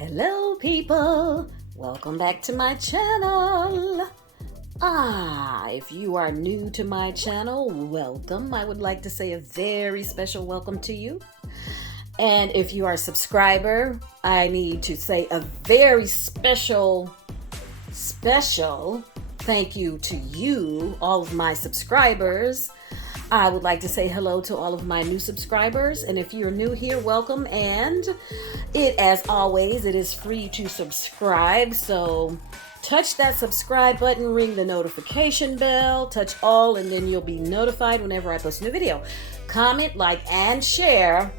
Hello people, welcome back to my channel. If you are new to my channel, welcome. I would like to say a very special welcome to you. And if you are a subscriber, I need to say a very special thank you to you, all of my subscribers. I would like to say hello to all of my new subscribers, and if you're new here, welcome. And as always, it is free to subscribe, so touch that subscribe button, ring the notification bell, touch all, and then you'll be notified whenever I post a new video. Comment, like, and share.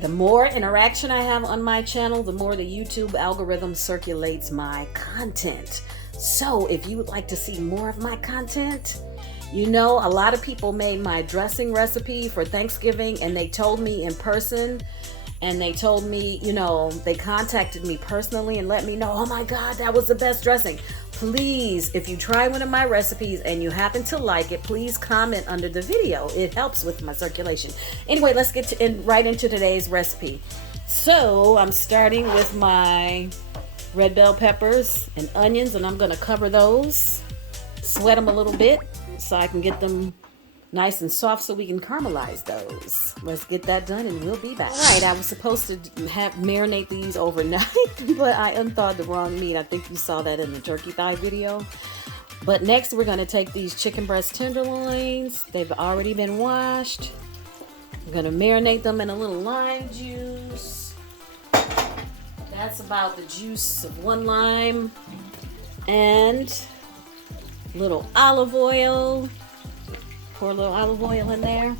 The more interaction I have on my channel, the more the YouTube algorithm circulates my content. So if you would like to see more of my content, you know, a lot of people made my dressing recipe for Thanksgiving, and they told me in person, and they told me, you know, they contacted me personally and let me know, oh my God, that was the best dressing. Please, if you try one of my recipes and you happen to like it, please comment under the video. It helps with my circulation. Anyway, let's get right into today's recipe. So I'm starting with my red bell peppers and onions, and I'm going to cover those, sweat them a little bit, so I can get them nice and soft so we can caramelize those. Let's get that done and we'll be back. Alright, I was supposed to marinate these overnight, but I unthawed the wrong meat. I think you saw that in the turkey thigh video. But next we're going to take these chicken breast tenderloins. They've already been washed. We're going to marinate them in a little lime juice. That's about the juice of one lime. And little olive oil. Pour a little olive oil in there.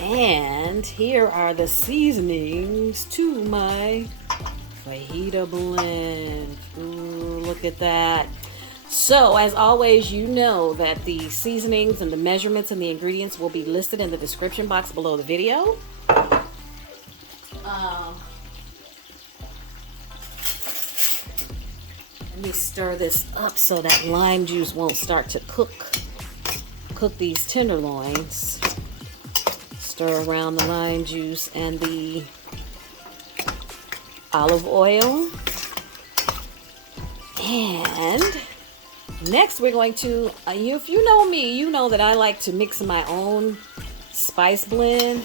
And here are the seasonings to my fajita blend. Ooh, look at that. So as always, you know that the seasonings and the measurements and the ingredients will be listed in the description box below the video. Let me stir this up so that lime juice won't start to cook these tenderloins. Stir around the lime juice and the olive oil. And next we're going to, if you know me, you know that I like to mix my own spice blend,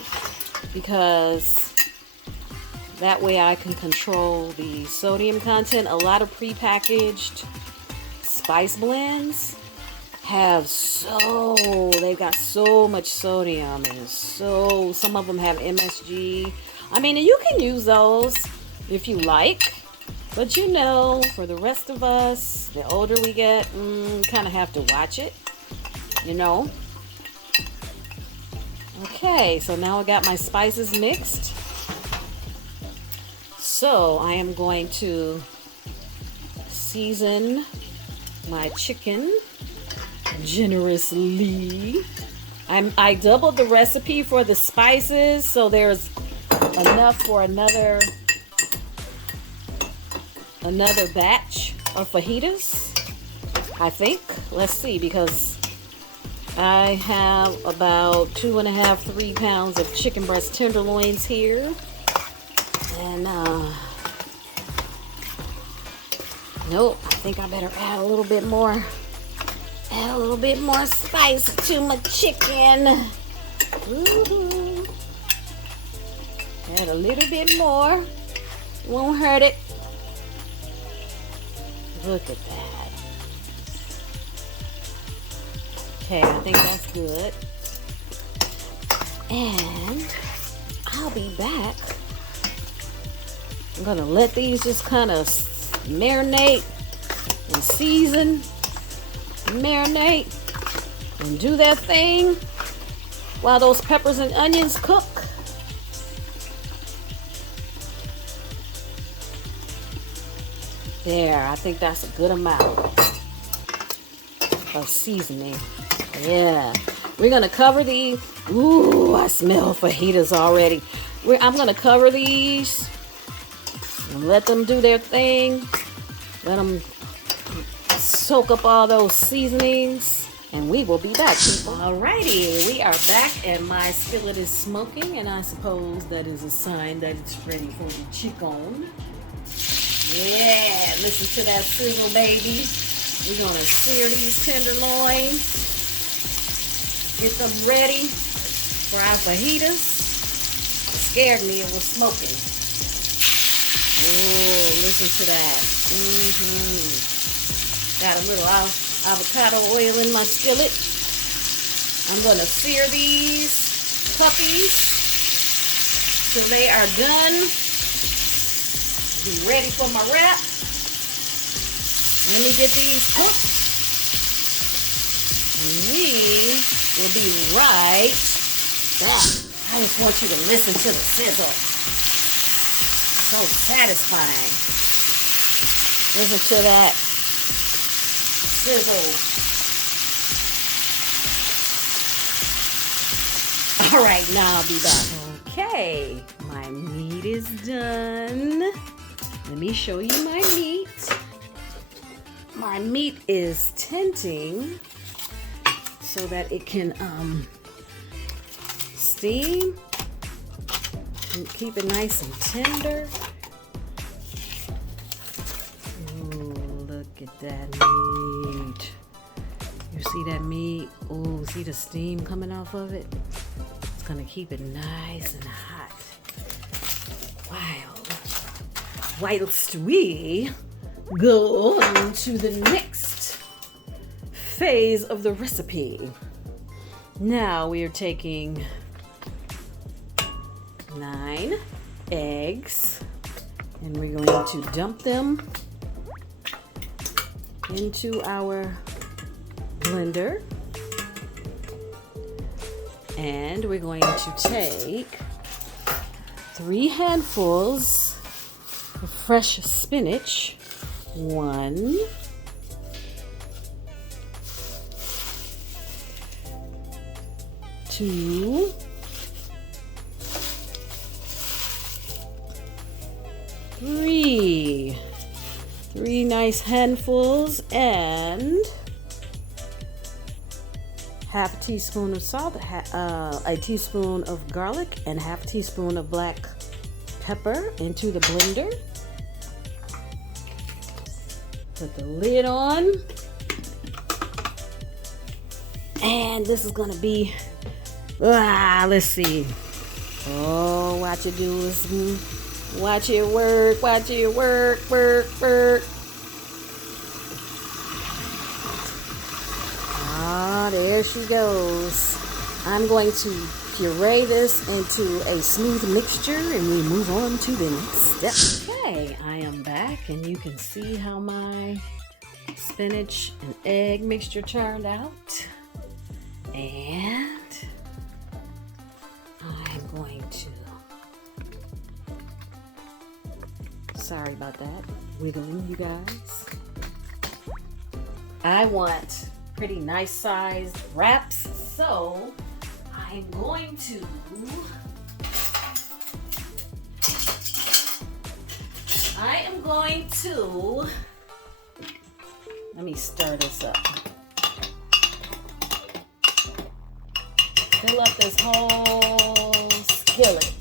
because that way I can control the sodium content. A lot of prepackaged spice blends they've got so much sodium, and some of them have MSG. I mean, you can use those if you like, but you know, for the rest of us, the older we get, kind of have to watch it, you know. Okay, so now I got my spices mixed. So I am going to season my chicken generously. I doubled the recipe for the spices, so there's enough for another batch of fajitas, I think. Let's see, because I have about 2.5-3 pounds of chicken breast tenderloins here. And nope, I think I better add a little bit more spice to my chicken. Ooh. Add a little bit more, won't hurt it. Look at that. Okay, I think that's good. And I'll be back. I'm gonna let these just kind of marinate and season, marinate and do their thing while those peppers and onions cook. There, I think that's a good amount of seasoning. Yeah, we're gonna cover these. Ooh, I smell fajitas already. I'm gonna cover these and let them do their thing. Let them soak up all those seasonings, and we will be back, people. Alrighty, we are back, and my skillet is smoking, and I suppose that is a sign that it's ready for the chicken. Yeah, listen to that sizzle, baby. We're gonna sear these tenderloin. Get them ready for our fajitas. It scared me, it was smoking. Oh, listen to that. Got a little avocado oil in my skillet. I'm gonna sear these puppies till they are done. Be ready for my wrap. Let me get these cooked. And we will be right back. I just want you to listen to the sizzle. So satisfying. Listen to that sizzle. All right, now I'll be back. Okay, my meat is done. Let me show you my meat. My meat is tinting so that it can steam and keep it nice and tender. Ooh, look at that meat. You see that meat? Ooh, see the steam coming off of it? It's gonna keep it nice and hot. Whilst we go on to the next phase of the recipe. Now we are taking 9 eggs and we're going to dump them into our blender. And we're going to take 3 handfuls of fresh spinach. 1, 2, 3. 3 nice handfuls, and half a teaspoon of salt, a teaspoon of garlic, and half a teaspoon of black pepper into the blender. Put the lid on. And this is gonna be, let's see. Oh, watch it do is, watch it work, work. Ah, there she goes. I'm going to puree this into a smooth mixture and we move on to the next step. Okay, I am back and you can see how my spinach and egg mixture turned out. And I'm going to, sorry about that, wiggling you guys. I want pretty nice sized wraps, so I'm going to let me stir this up. Fill up this whole skillet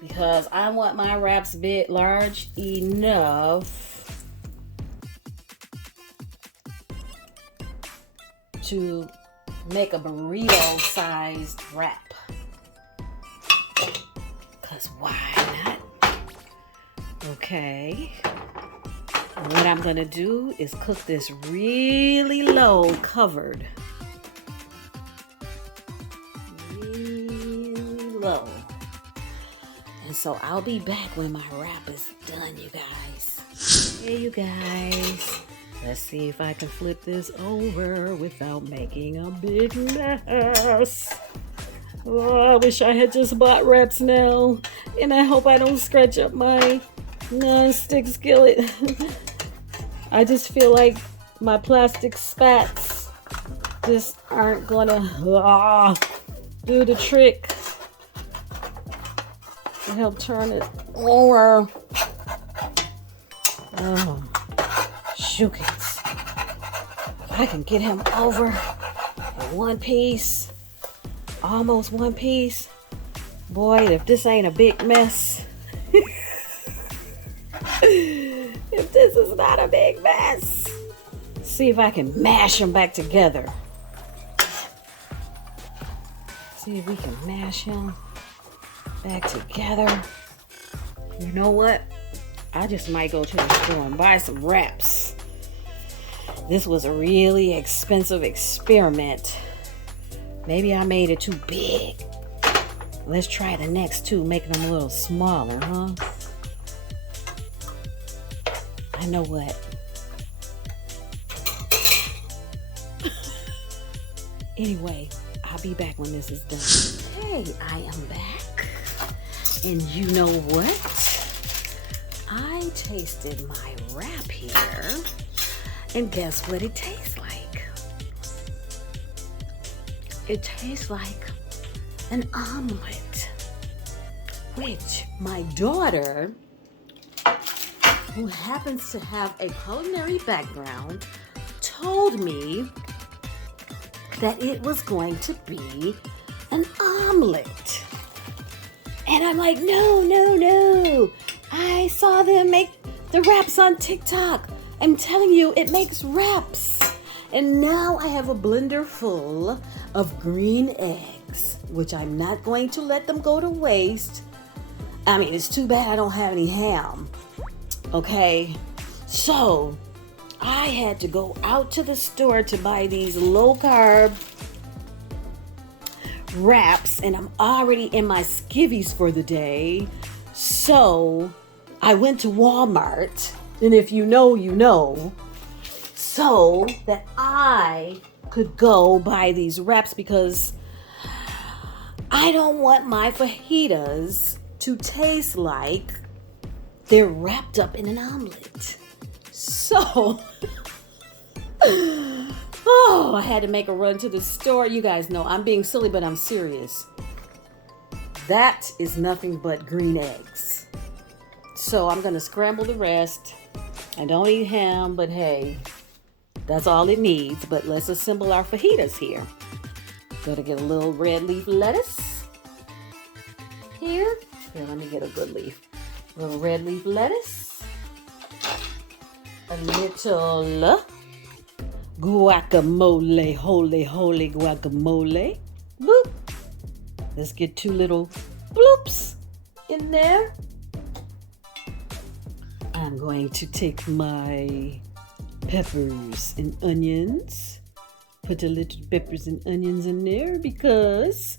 because I want my wraps bit large enough to make a burrito sized wrap. Because why not? Okay. And what I'm going to do is cook this really low covered. Really low. And so I'll be back when my wrap is done, you guys. Hey, you guys. Let's see if I can flip this over without making a big mess. Oh, I wish I had just bought wraps now. And I hope I don't scratch up my non-stick skillet. I just feel like my plastic spats just aren't gonna do the trick to help turn it over. Oh, shookins. If I can get him over in one piece, almost one piece, boy, if this ain't a big mess. If this is not a big mess. See if I can mash them back together. See if we can mash them back together. You know what? I just might go to the store and buy some wraps. This was a really expensive experiment. Maybe I made it too big. Let's try the next two, making them a little smaller, huh? I know what. Anyway, I'll be back when this is done. Hey, I am back. And you know what? I tasted my wrap here. And guess what it tastes like? It tastes like an omelet. Which my daughter, who happens to have a culinary background, told me that it was going to be an omelet. And I'm like, no. I saw them make the wraps on TikTok. I'm telling you, it makes wraps. And now I have a blender full of green eggs, which I'm not going to let them go to waste. I mean, it's too bad I don't have any ham. Okay, so I had to go out to the store to buy these low-carb wraps, and I'm already in my skivvies for the day. So I went to Walmart, and if you know, you know, so that I could go buy these wraps because I don't want my fajitas to taste like they're wrapped up in an omelet. So, I had to make a run to the store. You guys know I'm being silly, but I'm serious. That is nothing but green eggs. So I'm gonna scramble the rest. I don't eat ham, but hey, that's all it needs. But let's assemble our fajitas here. Gotta get a little red leaf lettuce here. Here, let me get a good leaf. A little red leaf lettuce. A little guacamole, holy guacamole. Boop. Let's get 2 little bloops in there. I'm going to take my peppers and onions. Put a little peppers and onions in there because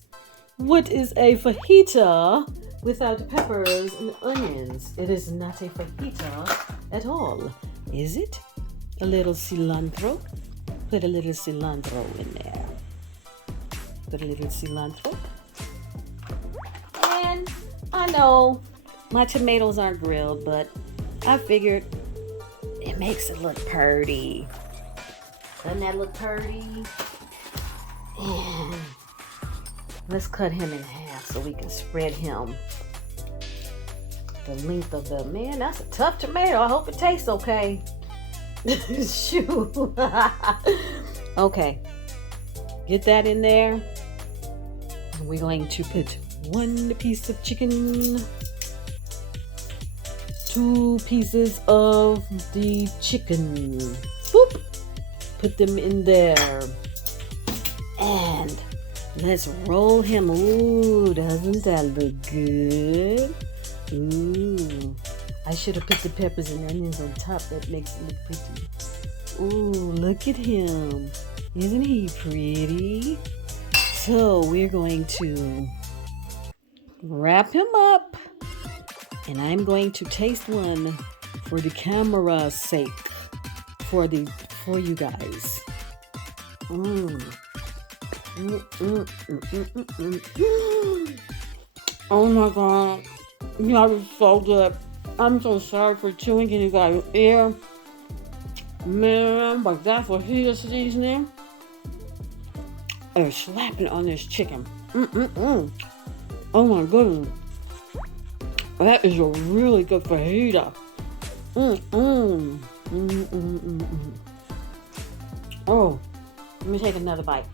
what is a fajita without peppers and onions? It is not a fajita at all, is it? A little cilantro. Put a little cilantro in there. Put a little cilantro. And I know my tomatoes aren't grilled, but I figured it makes it look pretty. Doesn't that look pretty? And let's cut him in half so we can spread him the length of the, man, that's a tough tomato. I hope it tastes okay. Shoot. Okay. Get that in there. And we're going to put 1 piece of chicken, 2 pieces of the chicken. Boop. Put them in there. And let's roll him. Ooh, doesn't that look good? Ooh. I should have put the peppers and onions on top. That makes it look pretty. Ooh, look at him. Isn't he pretty? So we're going to wrap him up. And I'm going to taste one for the camera's sake. For you guys. Oh my god. That is so good. I'm so sorry for chewing in you guys' ear. Man, but that fajita seasoning is slapping on this chicken. Oh my goodness. That is a really good fajita. Oh, let me take another bite.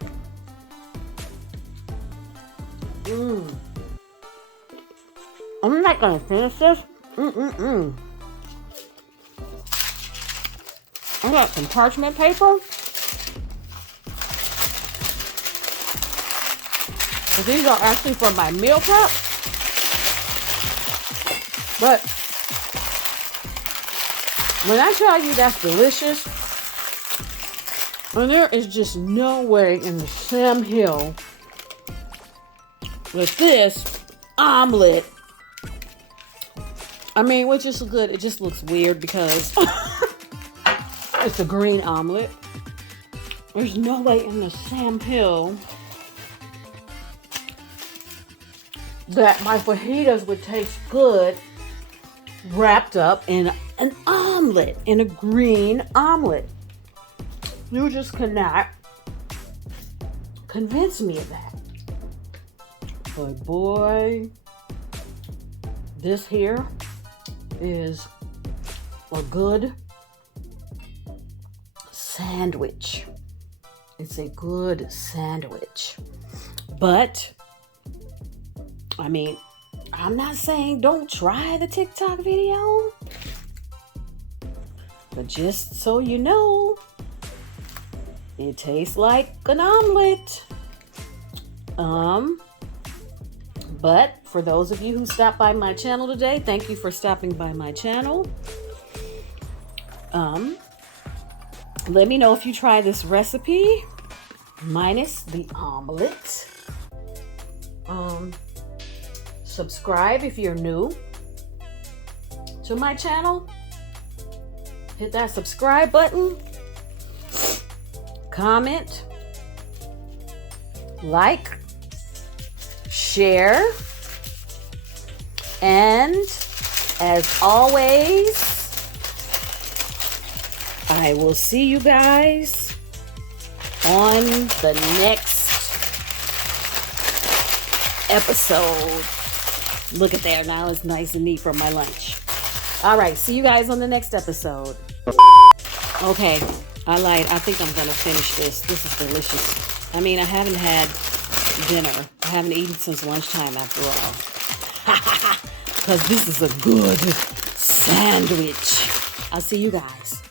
I'm not gonna finish this. I got some parchment paper. But these are actually for my meal prep. But when I tell you that's delicious, and there is just no way in the Sam Hill with this omelet. I mean, which is good. It just looks weird because it's a green omelet. There's no way in the Sam Hill that my fajitas would taste good wrapped up in an omelet, in a green omelet. You just cannot convince me of that. But boy, this here is a good sandwich. It's a good sandwich. But, I mean, I'm not saying don't try the TikTok video. But just so you know, it tastes like an omelet. But for those of you who stopped by my channel today, thank you for stopping by my channel. Let me know if you try this recipe minus the omelet. Subscribe if you're new to my channel. Hit that subscribe button. Comment, like, share, and as always, I will see you guys on the next episode. Look at there, now it's nice and neat for my lunch. All right, see you guys on the next episode. Okay, I lied. I think I'm gonna finish this. This is delicious. I mean, I haven't had dinner. I haven't eaten since lunchtime after all. Because this is a good sandwich. I'll see you guys.